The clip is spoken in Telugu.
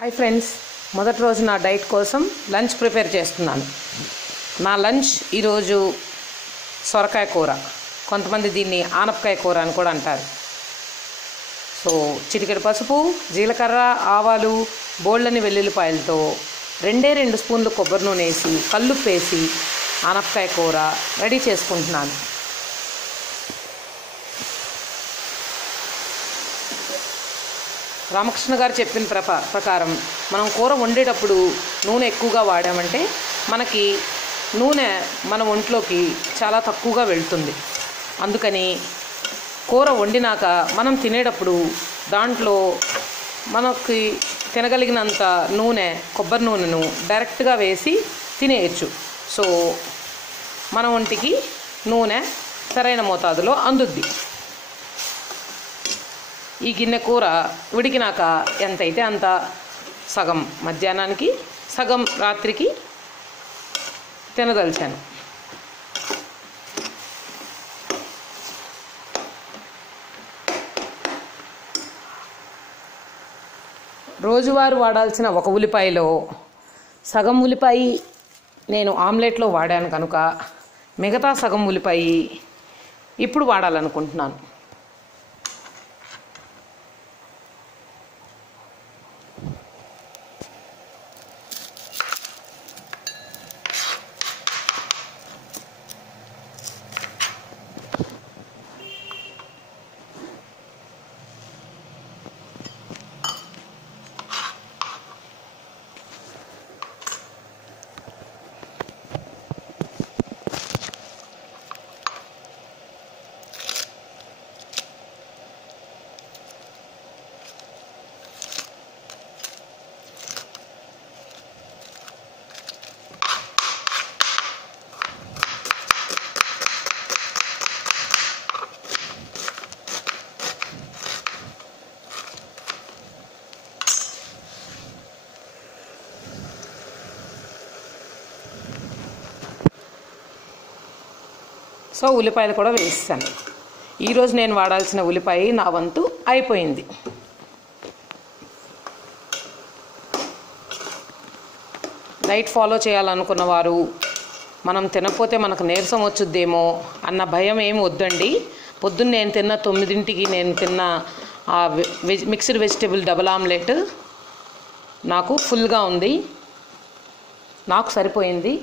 హాయ్ ఫ్రెండ్స్, మొదటి రోజు నా డైట్ కోసం లంచ్ ప్రిపేర్ చేస్తున్నాను. నా లంచ్ ఈరోజు సొరకాయ కూర, కొంతమంది దీన్ని ఆనపకాయ కూర అని కూడా అంటారు. సో చిటికెడు పసుపు, జీలకర్ర, ఆవాలు, బోళ్ళని వెల్లుల్లిపాయలతో 2 స్పూన్లు కొబ్బరి నూనె వేసి కల్లుప్పేసి ఆనపకాయ కూర రెడీ చేసుకుంటున్నాను. రామకృష్ణ గారు చెప్పిన ప్రకారం మనం కూర వండేటప్పుడు నూనె ఎక్కువగా వాడామంటే మనకి నూనె మన ఒంట్లోకి చాలా తక్కువగా వెళ్తుంది. అందుకని కూర వండినాక మనం తినేటప్పుడు దాంట్లో మనకి తినగలిగినంత నూనె, కొబ్బరి నూనెను డైరెక్ట్గా వేసి తినేయచ్చు. సో మన ఒంటికి నూనె సరైన మోతాదులో అందుద్ది. ఈ గిన్నె కూర ఉడికినాక ఎంతైతే అంత, సగం మధ్యాహ్నానికి, సగం రాత్రికి తినదలిచాను. రోజువారు వాడాల్సిన ఒక ఉల్లిపాయలో సగం ఉల్లిపాయ నేను ఆమ్లెట్లో వాడాను కనుక మిగతా సగం ఉల్లిపాయ ఇప్పుడు వాడాలనుకుంటున్నాను. సో ఉల్లిపాయలు కూడా వేస్తాను. ఈరోజు నేను వాడాల్సిన ఉల్లిపాయ నా వంతు అయిపోయింది. డైట్ ఫాలో చేయాలనుకున్న వారు, మనం తినకపోతే మనకు నీరసం వచ్చుద్దేమో అన్న భయం ఏమి వద్దండి. పొద్దున్న నేను తిన్న 9ంటికి నేను తిన్న ఆ మిక్స్డ్ వెజిటేబుల్ డబుల్ ఆమ్లెట్ నాకు ఫుల్గా ఉంది, నాకు సరిపోయింది.